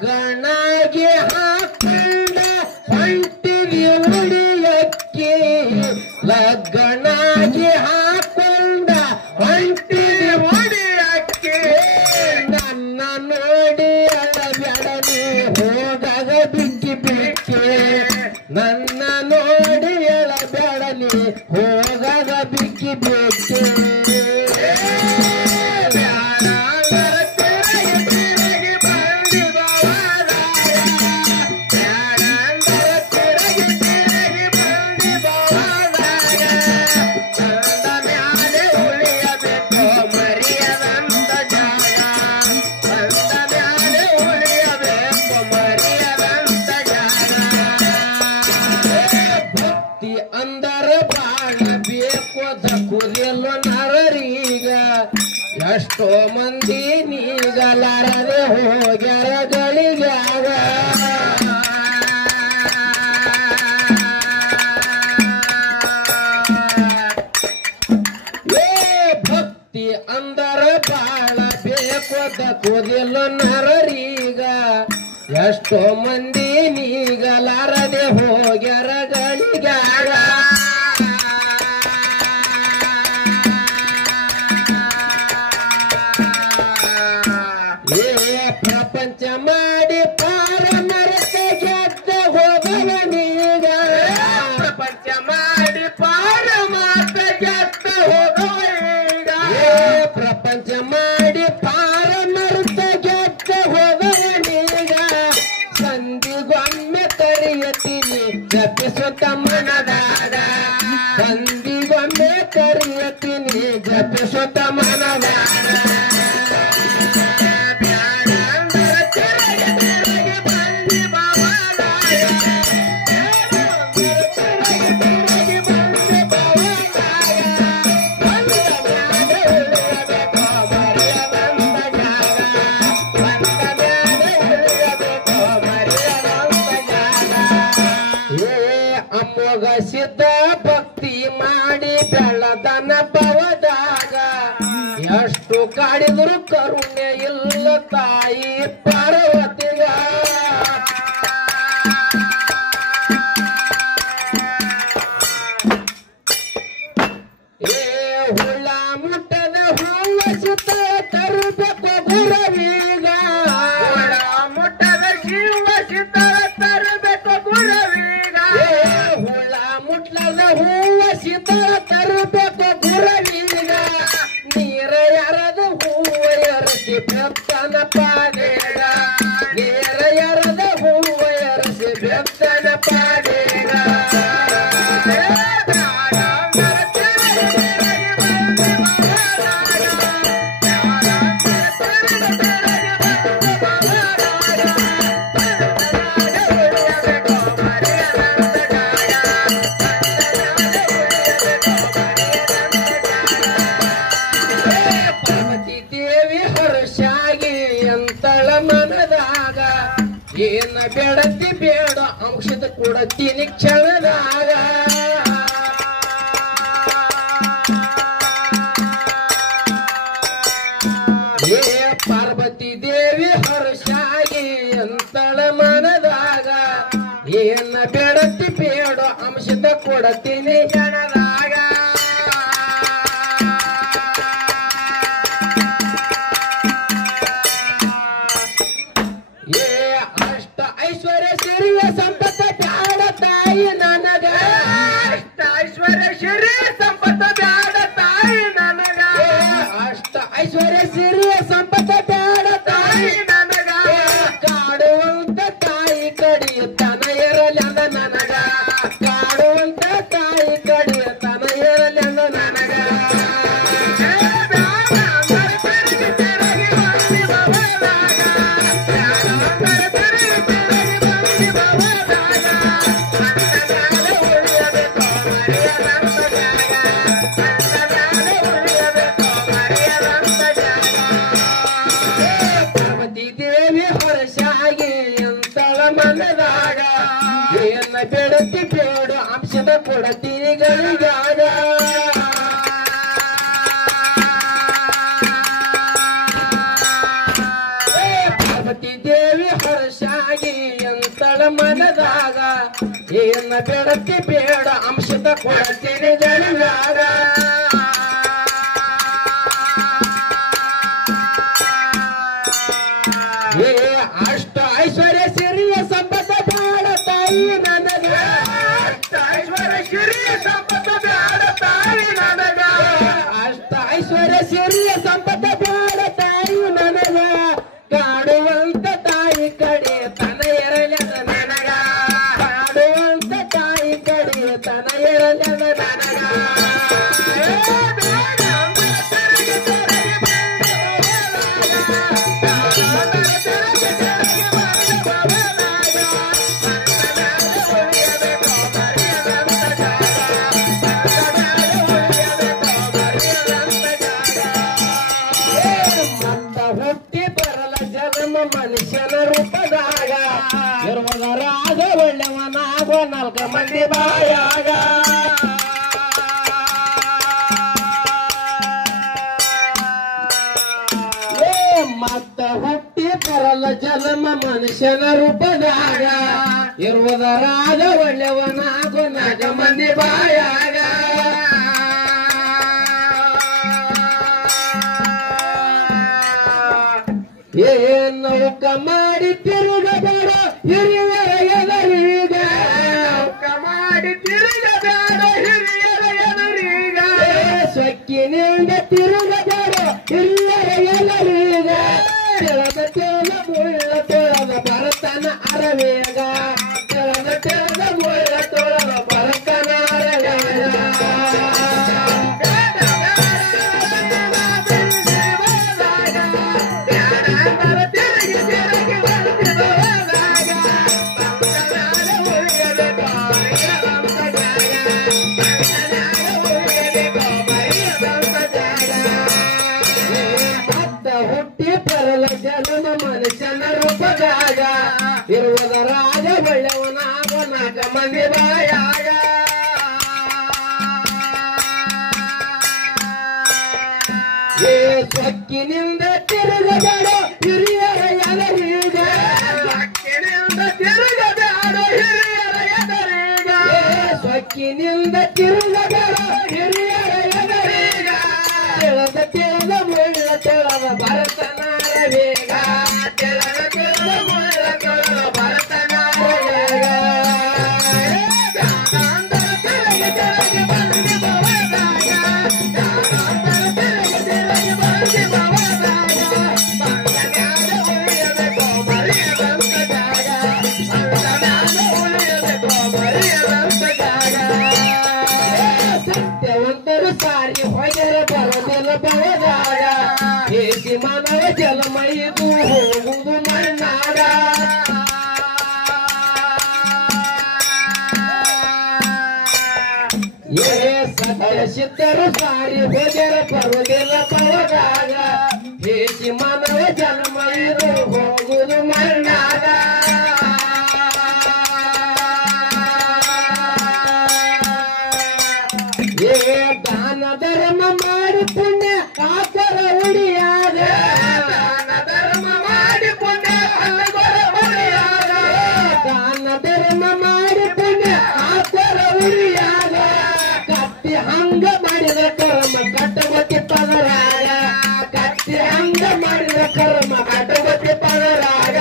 ಲಗ್ನಾಗಿ ಹಾಕೊಂಡ ಹೊಂಟಿವಿ ಉಳಿಯಕ್ಕೆ ಲಗ್ನಾಗಿ ಹಾಕೊಂಡ ಹೊಂಟಿವಿ ಉಳಿಯಕ್ಕೆ ನನ್ನ ನೋಡಿ ಅಳಬ್ಯಾಡನಿ ಹೋದಾಗ ಬಿಕ್ಕಿ ಬಿಕ್ಕಿ ನನ್ನ ನೋಡಿ ಅಳಬ್ಯಾಡನಿ ಹೋದಾಗ ಬಿಕ್ಕಿ ಬಿಕ್ಕಿ ಕುದಿಯಲು ನರರೀಗ ಎಷ್ಟೋ ಮಂದಿ ನೀಗಲಾರದೆ ಹೋಗ್ಯಾರ ಗಳಿಗ್ಯಾಗ ಭಕ್ತಿ ಅಂದರ ಬಾಳ ಬೇಕೋದ ಕುದಿಯಲು ನರರೀಗ ಎಷ್ಟೋ ಮಂದಿ ನೀಗಲಾರದೆ ಹೋಗ್ಯಾರ ಗಳಿಗ್ಯಾಗ ಪ್ರಪಂಚ ಮಾಡಿ ಪಾರ ಮರಕ ಗೆದ್ದ ಹೋಗವನೀಗ ಪ್ರಪಂಚ ಮಾಡಿ ಪಾರ ಮಾತ ಗೆದ್ದ ಹೋಗವೀಗ ಪ್ರಪಂಚ ಮಾಡಿ ಪಾರ ಮರುತ ಗೆದ್ದ ಹೋಗವನೀಗ ಸಂದಿಗೊಮ್ಮೆ ಕರಿಯತೀನಿ ಜಪಿಸುತ್ತ ಮನದಾದ ಸಂದಿಗೊಮ್ಮೆ ಕರಿಯತೀನಿ ಜಪಿಸುತ್ತ ಮನದಾದ ಸಿದ್ಧ ಭಕ್ತಿ ಮಾಡಿ ಬೆಳದನ ಪವದಾಗ ಎಷ್ಟು ಕಾಡಿದ್ರು ಕರುಣೆ ಇಲ್ಲ ತಾಯಿ ಪಾರ್ವತಿಗ ಹುಳ ಮುಟ್ಟದ ಹೂವ ಸುತ್ತ ತರಬೇಕು ಗುರವೀಗ ಹುಳ ಮುಟ್ಟದ ಶಿವ ಸಿದ್ಧ ತರಬೇಕು ಗುರವೀಗ ಹುಳ ಮುಟ್ಲದ ಹೂವ ಸಿದ್ಧ ತರಬೇಕು ಗುರವೀಗ ನೀರ ಯಾರದ ಹೂವ ಎರಸಿ ಬೆತ್ತನ ಪಾದೇಗ ನೀರ ಯಾರದ ಹೂವ ಎರಸಿ ಬೆತ್ತನ ಪಾದೇಗ ಏನ ಬೇಡತಿ ಬೇಡ ಔಷಧ ಕೊಡತೀನಿ ಕ್ಷಣದಾಗ ಪಾರ್ವತಿ ದೇವಿ ಹರ್ಷಾಗಿ ಅಂತಳ ಮನದಾಗ ಏನ ಬೇಡತಿ ಬೇಡ ಔಷಧ ಕೊಡತೀನಿ ಕ್ಷಣದಾಗ ಐಶ್ವರ್ಯ ಸಿರಿಯ ಸಂಪತ್ತ ಬ್ಯಾಡ ತಾಯಿ ನನಗ ಅಷ್ಟ ಐಶ್ವರ್ಯ ಸಿರಿಯ ಸಂಪತ್ತ ಬ್ಯಾಡ ತಾಯಿ ನನಗ ಅಷ್ಟ ಐಶ್ವರ್ಯ ಸಿರಿಯ ಸಂಪತ್ತ ಬ್ಯಾಡ ತಾಯಿ ನನಗ ಕಾಡುವಂತ ತಾಯಿ ಕಡಿಯುತ್ತಾನ ಇರಲೆಂದ ನನಗ ಕಾಡುವಂತ ತಾಯಿ ಕಡಿಯುತ್ತಾನ ಇರಲೆಂದ ನನಗ ಬೆಳತಿ ಬೇಡ ಅಂಶದ ಕೊಡತೀನಿ ಗಳಿಗಾಗ ಪಾರ್ವತಿ ದೇವಿ ದೇವಿ ಹರ್ಷಾಗಿ ಎಂತಳ ಮನದಾಗ ಏನ ಬೇಡಕ್ಕೆ ಬೇಡ ಅಂಶದ ಕೊಡ್ತೀನಿ ಗಳಿಗಾಗ ಏ ಅಷ್ಟ ಐಶ್ವರ್ಯ ಸಿರಿಯ ಸಂಪತ್ತ ಬೇಡ ತಾಯಿ ನನಗ ಅಷ್ಟ ಐಶ್ವರ್ಯ ಸಿರಿಯ ಸಂಪತ್ತ ಬೇಡ ತಾಯಿ ನನಗ ಅಷ್ಟ ಐಶ್ವರ್ಯ ಸಿರಿಯ ಸಂಪತ್ತ ಬೇಡ ತಾಯಿ ನನಗ ಕಾಡುವಂತ ತಾಯಿ ಕಡೆ ತನ ಎರಲದ ನನಗ ಕಾಡುವಂತ ತಾಯಿ ಕಡೆ ತನ ಎರಲದ ನನಗ ಮನುಷ್ಯನ ರೂಪದಾಗ ಇರುವುದರಾಗ ಒಳ್ಳೆವನಾಗೋ ನಾಲ್ಕು ಮಂದಿ ಬಾಯಾಗ ಮತ್ತ ಹುಟ್ಟಿ ಬರಲ ಜನ್ಮ ಮನುಷ್ಯನ ರೂಪದಾಗ ಇರುವುದರಾಗ ಒಳ್ಳೆವನಾಗೋ ನಾಲ್ಕು ಮಂದಿ ಬಾಯಾಗ ನೌಕ ಮಾಡಿ ತಿರುಗಬೇಡ ಹಿರಿಯರ ಎದರೀಗ ನೌಕ ಮಾಡಿ ತಿರುಗಬೇಡ ಹಿರಿಯರ ಎದರೀಗ ಸೊಕ್ಕಿನಿಂದ ತಿರುಗಬೇಡ ಹಿರಿಯರ ಎದರೀಗ ತೆಳದ ತೆಳದ ಮುಳ್ಳ ತೊಳದ ಬರತನ ಅರವೇಗ ತೆಳದ ತೆಳದ ಮುಳ್ಳ ತೊಳದ ಬರತನ ಅರವೇಗ ಜನ್ಮ ಮನುಷ್ಯನ ರೂಪದಾಗ ಇರುವುದರಾಗ ಒಳ್ಳೆವನಾಗ ನಾಲ್ಕು ಮಂದಿ ಬಾಯಾಗ ಏ ಸೊಕ್ಕಿನಿಂದ ತಿರುಗಬೇಡ ಹಿರಿಯರ ಎದರೀಗ ಸೊಕ್ಕಿನಿಂದ ತಿರುಗಬೇಡ ಹಿರಿಯರ ಎದರೀಗ ಸೊಕ್ಕಿನಿಂದ ತಿರುಗಬೇಡ ಹಿರಿಯರ ಎದರೀಗ ತೆಳದ ತೆಳದ ಮುಳ್ಳ ತೆಳದ ಭರತನ ಬೇಗ ತೆಳದ ತೆಳದ ಮುಳ್ಳ ತೆಳದ ಭರತನ ಬೇಗ ತೆಳಗೆ ತೆಳಗೆ ಬಂದು ಬವದಾಗ ತೆಳಗೆ ಬಂದು ಬವದಾಗ ಬಂದನಾದ ಉಳಿಯಬೇಕು ಮರೆಯದಂತ ಜಾಗ ಬಂದನಾದ ಉಳಿಯಬೇಕು ಮರೆಯದಂತ ಜಾಗ ಸತ್ಯವಂತರು ಸಾರಿ ಹೊಗರ ಬರದಿಲ್ಲ ಬವದಾಗ ಏಸಿ ಮಾನವ ಜಲಮೈದು ಹೋಗುವುದು ಮಣ್ಣಾಗ ಏ ಸತ್ಯ ಸಿದ್ಧರು ಸಾರಿ ಹೋಗರ ಬರುವುದಿಲ್ಲ ಬವದಾಗ ಏಸಿ ಮಾನವ ಜಲಮೈದು ಹೋಗುವುದು ಮಣ್ಣಾಗ ಏ ದಾನ ಧರ್ಮ ಮಾಡಿ ಪುಣ್ಯ ಕಾಕರ ಉಡಿಯಾಗ ದಾನ ಧರ್ಮ ಮಾಡಿ ಪುಣ್ಯ ಕಾಕರ ಉಡಿಯಾಗ ದಾನ ಧರ್ಮ ಮಾಡಿ ಪುಣ್ಯ ಕಾಕರ ಉಡಿಯಾಗ ಕತ್ತಿ ಹಂಗ ಮಾಡಿದ ಕರ್ಮ ಕಟ್ಟಬತ್ತಿ ಪದರಾಗ ಕತ್ತಿ ಹಂಗ ಮಾಡಿದ ಕರ್ಮ ಕಟ್ಟಬತ್ತಿ ಪದರಾಗ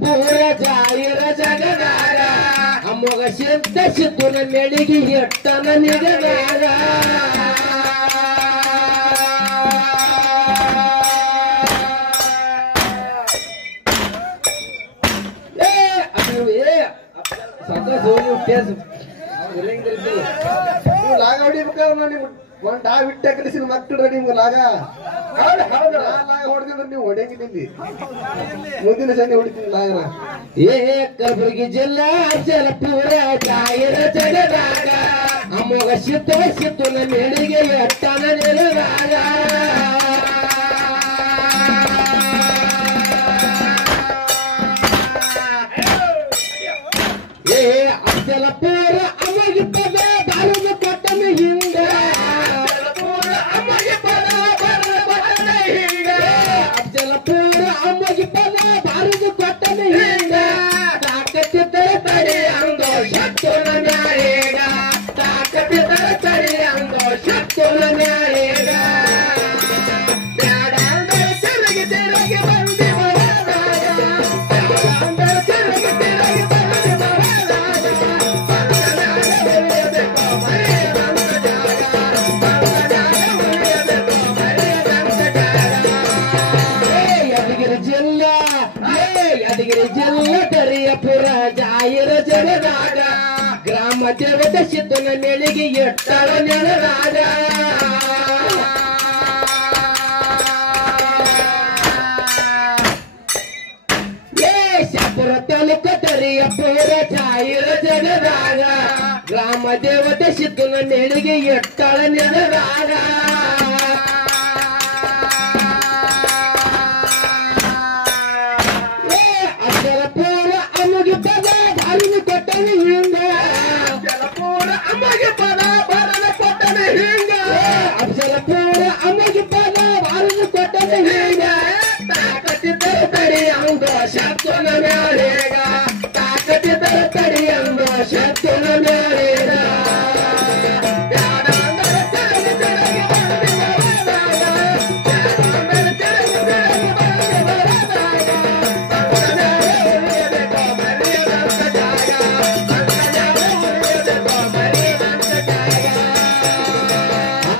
ಪೂರ ಜಾಯಿರ ಜಗದಾಗ ಅಮ್ಮಗ ಸಿದ್ಧ ಸಿದ್ಧನ ಮೆಳಿಗೆ ಎಟ್ಟನ ನಿಗದಾಗ ಲಾಗ ಹೊಡಿಬೇಕಾದ್ರೆ ನೀವು ಒಂದ್ ಡಾ ಬಿಟ್ಟ ಕಲಿಸಿದ ಮಕ್ಕಳ್ರ ನಿಮ್ಗೆ ಲಾಗ ಲಾಗ ಹೊಡೆದಿದ್ರೆ ನೀವು ಹೊಡೆಯಂಗಿಲ್ಲ ಇಲ್ಲಿ ಮುಂದಿನ ಸಂಜೆ ಹೊಡಿತೀನಿ ಲಾಗನ ಕಲಬುರಗಿ ಜಿಲ್ಲಾ ಜಲಪುರ ಜಾಯಿರ ಜಗದಾಗ ಅಮೋಘ ಸಿದ್ಧನ ಮೇಳಿಗೆ ಎಟ್ಟನ ನೆಲದಾಗ ಏ ಅಚ್ಚಲ ಪೂರ ಅಮಗೆ ಪದ ಬಾರದ ಕೊಟ್ಟನ ಹಿಂಗ ಅಚ್ಚಲ ಪೂರ ಅಮಗೆ ಪದ ಬಾರದ ಕೊಟ್ಟನ ಹಿಂಗ ತಾಕತ್ತಿದ್ದರೆ ತಡಿ ಅಂದೋ ಶಕ್ತನ ನ್ಯಾಯೇಗ ತಾಕತ್ತಿದ್ದರೆ ತಡಿ ಅಂದೋ ಶಕ್ತನ ನ್ಯಾಯೇಗ ಬ್ಯಾಡ ಅಂದ್ರೆ ತಿರುಗಿ ತಿರುಗಿ ಬಂದಿ ಬರದಾಗ ಬ್ಯಾಡ ಅಂದ್ರೆ ತಿರುಗಿ ತಿರುಗಿ ಬಂದಿ ಬರದಾಗ ಬಂಗಡಾಗ ಉಳಿಯಬೇಕು ಮರೆಯದಂತ ಜಾಗ ಬಂಗಡಾಗ ಉಳಿಯಬೇಕು ಮರೆಯದಂತ ಜಾಗ ಯಾದಗಿರಿ ಜಿಲ್ಲಾ ದರಿಯಪುರ ಜಾಯಿರ ಜಗದಾಗ ಗ್ರಾಮ ದೇವತೆ ಸಿದ್ಧನ ಮೇಳಿಗೆ ಎಟ್ಟಳ ನೆಲದಾಗ ಶಾಪುರ ತಾಲೂಕ ದರಿಯಪುರ ಜಾಯಿರ ಜಗದಾಗ ಗ್ರಾಮ ದೇವತೆ ಸಿದ್ಧನ ಮೇಳಿಗೆ ಎಟ್ಟಳ ನೆಲದಾಗ ಅಕ್ಷರಪೂರ ಅಮಗೆ ಪದ ಬಾರಿನ ಕೊಟ್ಟನ ಹಿಂಗ ಅಕ್ಷರಪೂರ ಅಮಗೆ ಪದ ಬಾರನ ಕೊಟ್ಟನ ಹಿಂಗ ಅಕ್ಷರಪೂರ ಅಮಗೆ ಪದ ಬಾರಿನ ಕೊಟ್ಟನ ಹಿಂಗ ತಾಕತ್ತಿದ್ದರೆ ತಡಿ ಅಂದ ಶಕ್ತನ ಮ್ಯಾಲೆ